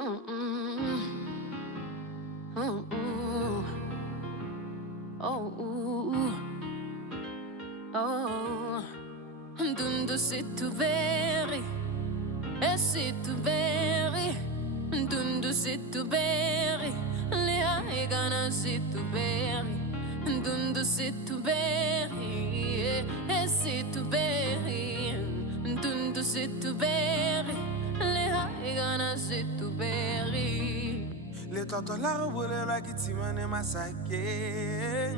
Oh, oh, oh, oh. Dundu se tu veri, e se tu veri, dundu se tu veri, le hai gana se tu veri, dundu se tu veri, e se tu veri, dundu se tu veri, le hai gana se tu veri. Le toto la bolela ke tshimane masakeng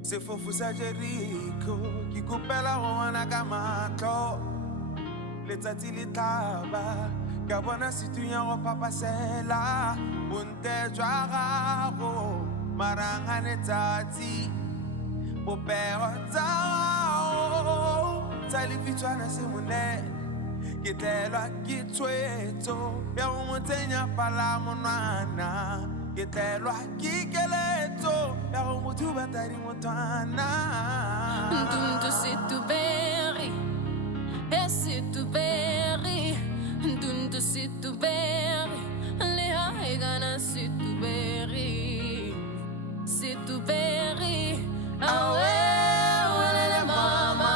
se fofu sa Jericho ke kopela go bona ka matlo letsatsi le tlaba ka bona situnya go papasela bonte jwa gago maranga letsatsi bopego tsa tsa lefitshwana se monene ke tlelwa ke tshwetso ya go motsenya palamonwana ke tlelwa ke keletso ya go motho batadi motwana Dundu se tu veri, e se tu veri, dundu se tu veri, le hai gana se tu veri, se tu veri, awe le mama,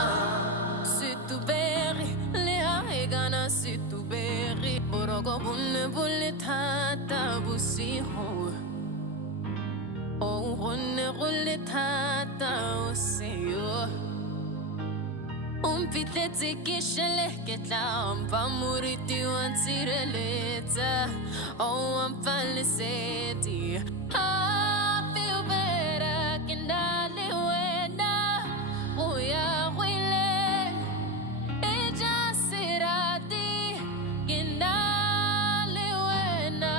se tu veri, le hai gana se tu veri, borogo bunne bulle tata busiho. Oh, rolle tata oseyo. Pitletsi ke shele ke tlampa muriti wa tsireleta. Oh, I'm falseti. I feel better kendale wena. Oh, ya wile. Eja sirati kendale wena.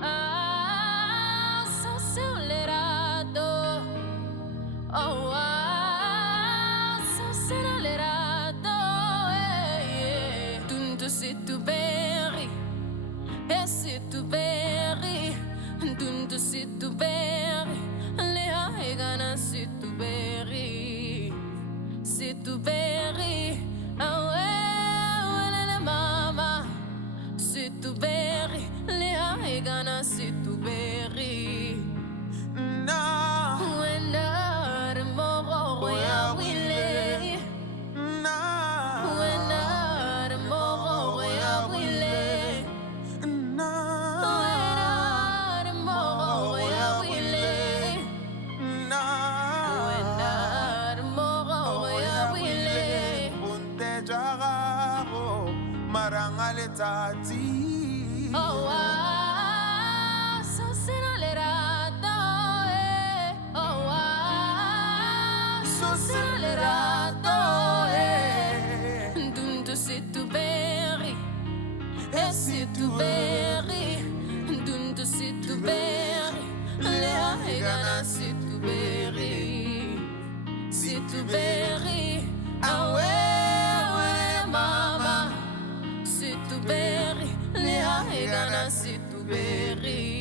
Ah, so acelerado. Oh, se tu veri, e se tu veri, dundu se tu veri, le hai gana se tu veri, awe le mama, se tu veri, le hai gana se tu veri. na Wena remoro ya wile, maranga letsatsi oh wow, so acelerato, oh wow, so acelerato, dundu se tu veri, e se tu veri, dundu se tu veri, le hai gana se tu veri, awe mama, se tu veri, le hai gana se tu veri.